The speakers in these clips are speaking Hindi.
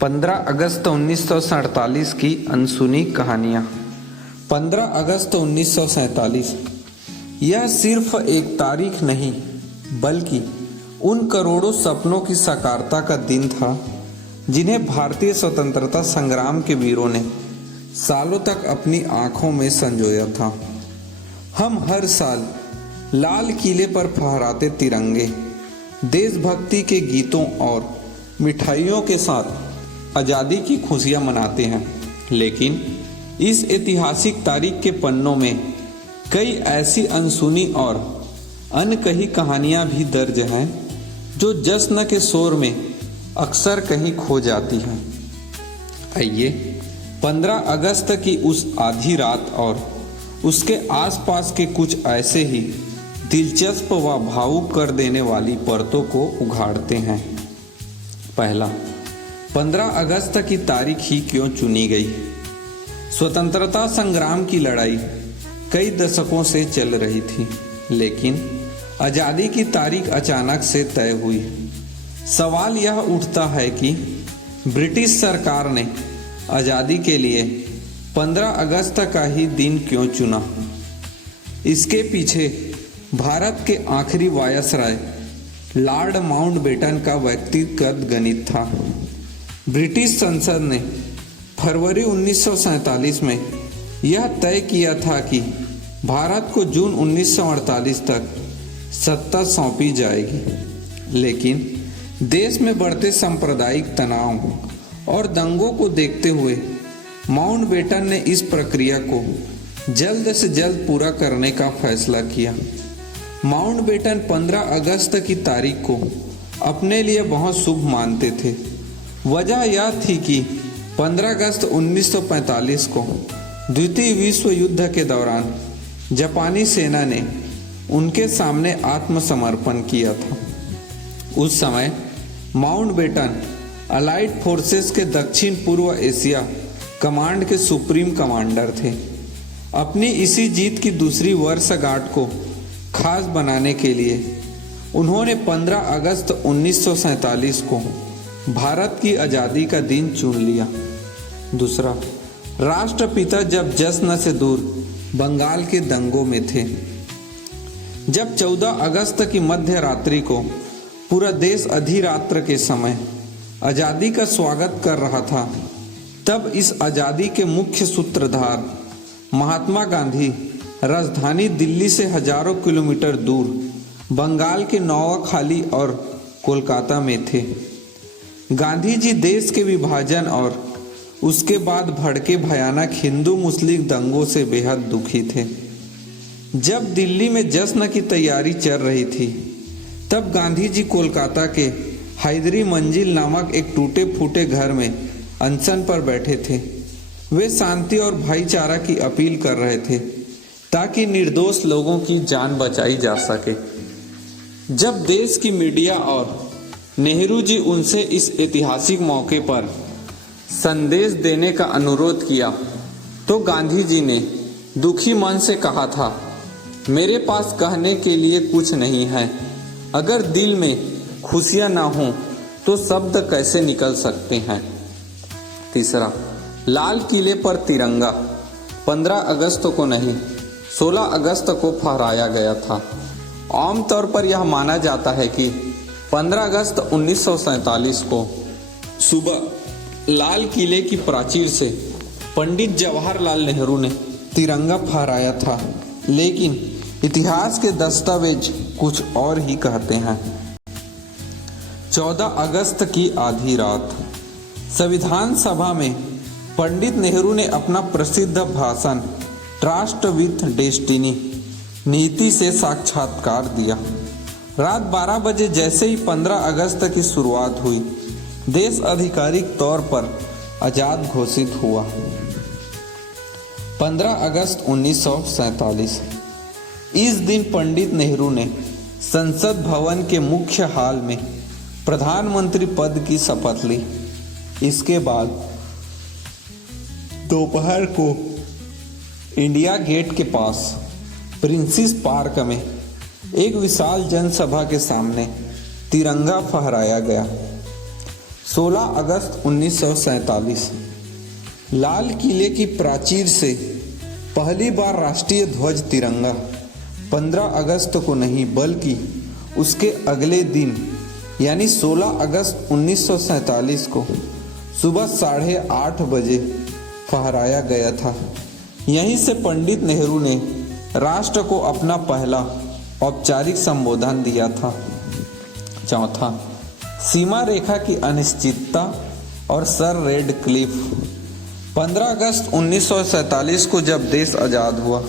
15 अगस्त 1947 की अनसुनी कहानियाँ। 15 अगस्त 1947 यह सिर्फ एक तारीख नहीं बल्कि उन करोड़ों सपनों की साकारता का दिन था जिन्हें भारतीय स्वतंत्रता संग्राम के वीरों ने सालों तक अपनी आंखों में संजोया था। हम हर साल लाल किले पर फहराते तिरंगे, देशभक्ति के गीतों और मिठाइयों के साथ आज़ादी की खुशियां मनाते हैं, लेकिन इस ऐतिहासिक तारीख के पन्नों में कई ऐसी अनसुनी और अनकही कहानियां भी दर्ज हैं जो जश्न के शोर में अक्सर कहीं खो जाती हैं। आइए 15 अगस्त की उस आधी रात और उसके आसपास के कुछ ऐसे ही दिलचस्प व भावुक कर देने वाली परतों को उघाड़ते हैं। पहला, 15 अगस्त की तारीख ही क्यों चुनी गई? स्वतंत्रता संग्राम की लड़ाई कई दशकों से चल रही थी, लेकिन आज़ादी की तारीख अचानक से तय हुई। सवाल यह उठता है कि ब्रिटिश सरकार ने आज़ादी के लिए 15 अगस्त का ही दिन क्यों चुना? इसके पीछे भारत के आखिरी वायसराय लॉर्ड माउंटबेटन का व्यक्तिगत गणित था। ब्रिटिश संसद ने फरवरी 1947 में यह तय किया था कि भारत को जून 1948 तक सत्ता सौंपी जाएगी, लेकिन देश में बढ़ते सांप्रदायिक तनाव और दंगों को देखते हुए माउंटबेटन ने इस प्रक्रिया को जल्द से जल्द पूरा करने का फैसला किया। माउंटबेटन 15 अगस्त की तारीख को अपने लिए बहुत शुभ मानते थे। वजह यह थी कि 15 अगस्त 1945 को द्वितीय विश्व युद्ध के दौरान जापानी सेना ने उनके सामने आत्मसमर्पण किया था। उस समय माउंटबेटन अलाइड फोर्सेस के दक्षिण पूर्व एशिया कमांड के सुप्रीम कमांडर थे। अपनी इसी जीत की दूसरी वर्षगांठ को खास बनाने के लिए उन्होंने 15 अगस्त 1947 को भारत की आज़ादी का दिन चुन लिया। दूसरा, राष्ट्रपिता जब जश्न से दूर बंगाल के दंगों में थे। जब 14 अगस्त की मध्य रात्रि को पूरा देश अधिरात्र के समय आज़ादी का स्वागत कर रहा था, तब इस आज़ादी के मुख्य सूत्रधार महात्मा गांधी राजधानी दिल्ली से हजारों किलोमीटर दूर बंगाल के नौखाली और कोलकाता में थे। गांधी जी देश के विभाजन और उसके बाद भड़के भयानक हिंदू मुस्लिम दंगों से बेहद दुखी थे। जब दिल्ली में जश्न की तैयारी चल रही थी, तब गांधी जी कोलकाता के हैदरी मंजिल नामक एक टूटे फूटे घर में अनशन पर बैठे थे। वे शांति और भाईचारा की अपील कर रहे थे ताकि निर्दोष लोगों की जान बचाई जा सके। जब देश की मीडिया और नेहरू जी उनसे इस ऐतिहासिक मौके पर संदेश देने का अनुरोध किया, तो गांधी जी ने दुखी मन से कहा था, मेरे पास कहने के लिए कुछ नहीं है। अगर दिल में खुशियां ना हो तो शब्द कैसे निकल सकते हैं? तीसरा, लाल किले पर तिरंगा 15 अगस्त को नहीं 16 अगस्त को फहराया गया था। आमतौर पर यह माना जाता है कि 15 अगस्त 1947 को सुबह लाल किले की प्राचीर से पंडित जवाहरलाल नेहरू ने तिरंगा फहराया था, लेकिन इतिहास के दस्तावेज कुछ और ही कहते हैं। 14 अगस्त की आधी रात संविधान सभा में पंडित नेहरू ने अपना प्रसिद्ध भाषण ट्रस्ट विथ डेस्टिनी नीति से साक्षात्कार दिया। रात 12 बजे जैसे ही 15 अगस्त की शुरुआत हुई, देश आधिकारिक तौर पर आज़ाद घोषित हुआ। 15 अगस्त 1947 इस दिन पंडित नेहरू ने संसद भवन के मुख्य हॉल में प्रधानमंत्री पद की शपथ ली। इसके बाद दोपहर को इंडिया गेट के पास प्रिंसेस पार्क में एक विशाल जनसभा के सामने तिरंगा फहराया गया। 16 अगस्त 1947 लाल किले की प्राचीर से पहली बार राष्ट्रीय ध्वज तिरंगा 15 अगस्त को नहीं बल्कि उसके अगले दिन यानी 16 अगस्त 1947 को सुबह 8:30 बजे फहराया गया था। यहीं से पंडित नेहरू ने राष्ट्र को अपना पहला औपचारिक संबोधन दिया था। चौथा, सीमा रेखा की अनिश्चितता और सर रेडक्लिफ। 15 अगस्त 1947 को जब देश आज़ाद हुआ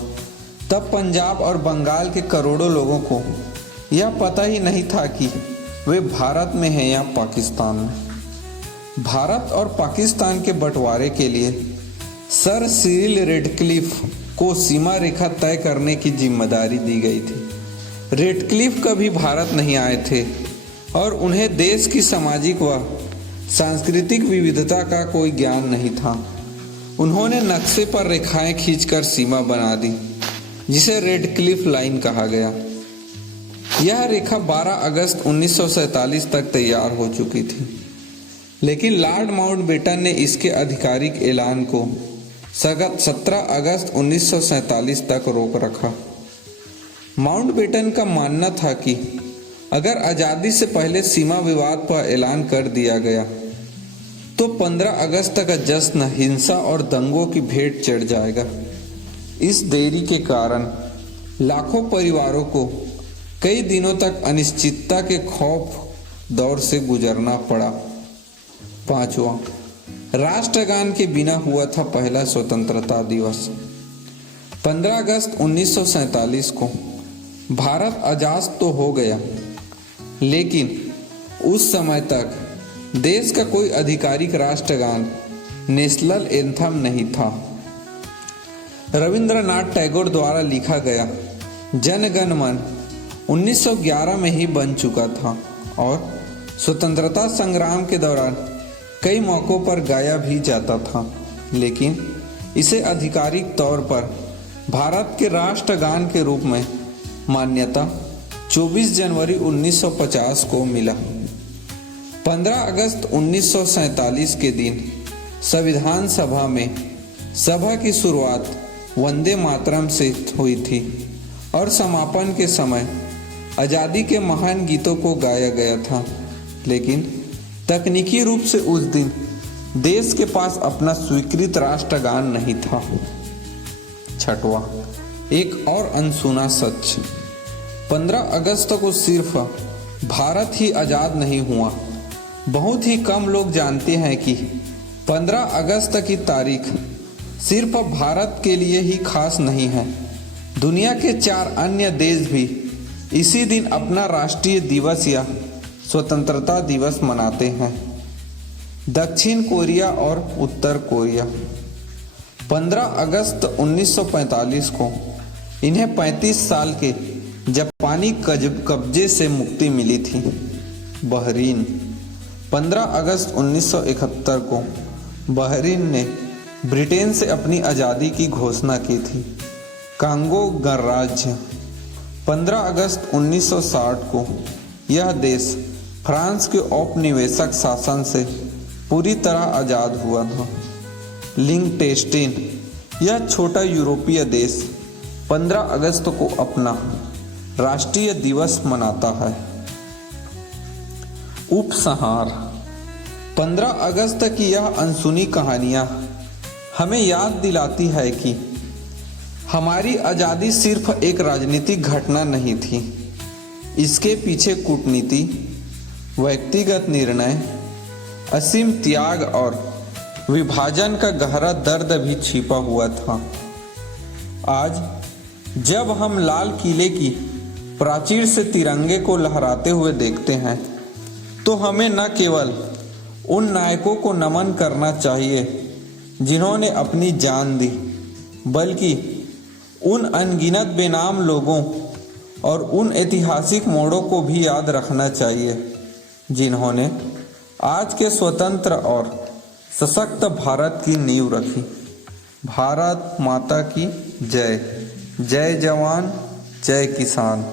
तब पंजाब और बंगाल के करोड़ों लोगों को यह पता ही नहीं था कि वे भारत में हैं या पाकिस्तान में। भारत और पाकिस्तान के बंटवारे के लिए सर सिरिल रेडक्लिफ को सीमा रेखा तय करने की जिम्मेदारी दी गई थी। रेडक्लिफ कभी भारत नहीं आए थे और उन्हें देश की सामाजिक व सांस्कृतिक विविधता का कोई ज्ञान नहीं था। उन्होंने नक्शे पर रेखाएं खींचकर सीमा बना दी, जिसे रेडक्लिफ लाइन कहा गया। यह रेखा 12 अगस्त 1947 तक तैयार हो चुकी थी, लेकिन लॉर्ड माउंटबेटन ने इसके आधिकारिक ऐलान को 17 अगस्त 1947 तक रोक रखा। माउंटबेटन का मानना था कि अगर आज़ादी से पहले सीमा विवाद पर ऐलान कर दिया गया तो 15 अगस्त तक जश्न हिंसा और दंगों की भेंट चढ़ जाएगा। इस देरी के कारण लाखों परिवारों को कई दिनों तक अनिश्चितता के खौफ दौर से गुजरना पड़ा। पांचवा, राष्ट्रगान के बिना हुआ था पहला स्वतंत्रता दिवस। 15 अगस्त 1947 को भारत आजाद तो हो गया, लेकिन उस समय तक देश का कोई आधिकारिक राष्ट्रगान नेशनल एंथम नहीं था। रविंद्रनाथ टैगोर द्वारा लिखा गया जन गण मन 1911 में ही बन चुका था और स्वतंत्रता संग्राम के दौरान कई मौक़ों पर गाया भी जाता था, लेकिन इसे आधिकारिक तौर पर भारत के राष्ट्रगान के रूप में मान्यता 24 जनवरी 1950 को मिला। 15 अगस्त 1947 के दिन संविधान सभा में सभा की शुरुआत वंदे मातरम से हुई थी और समापन के समय आज़ादी के महान गीतों को गाया गया था, लेकिन तकनीकी रूप से उस दिन देश के पास अपना स्वीकृत राष्ट्रगान नहीं था। छठवां, एक और अनसुना सच। 15 अगस्त को सिर्फ भारत ही आज़ाद नहीं हुआ। बहुत ही कम लोग जानते हैं कि 15 अगस्त की तारीख सिर्फ भारत के लिए ही खास नहीं है। दुनिया के 4 अन्य देश भी इसी दिन अपना राष्ट्रीय दिवस या स्वतंत्रता दिवस मनाते हैं। दक्षिण कोरिया और उत्तर कोरिया। 15 अगस्त 1945 को इन्हें 35 साल के जापानी कब्जे से मुक्ति मिली थी। बहरीन। 15 अगस्त 1971 को बहरीन ने ब्रिटेन से अपनी आज़ादी की घोषणा की थी। कांगो गणराज्य। 15 अगस्त 1960 को यह देश फ्रांस के औपनिवेशिक शासन से पूरी तरह आज़ाद हुआ था। लिंकटेस्टीन। यह छोटा यूरोपीय देश 15 अगस्त को अपना राष्ट्रीय दिवस मनाता है। उपसंहार। 15 अगस्त की यह अनसुनी कहानियाँ हमें याद दिलाती है कि हमारी आज़ादी सिर्फ एक राजनीतिक घटना नहीं थी। इसके पीछे कूटनीति, व्यक्तिगत निर्णय, असीम त्याग और विभाजन का गहरा दर्द भी छिपा हुआ था। आज जब हम लाल किले की प्राचीर से तिरंगे को लहराते हुए देखते हैं तो हमें न केवल उन नायकों को नमन करना चाहिए जिन्होंने अपनी जान दी, बल्कि उन अनगिनत बेनाम लोगों और उन ऐतिहासिक मोड़ों को भी याद रखना चाहिए जिन्होंने आज के स्वतंत्र और सशक्त भारत की नींव रखी। भारत माता की जय। जय जवान जय किसान।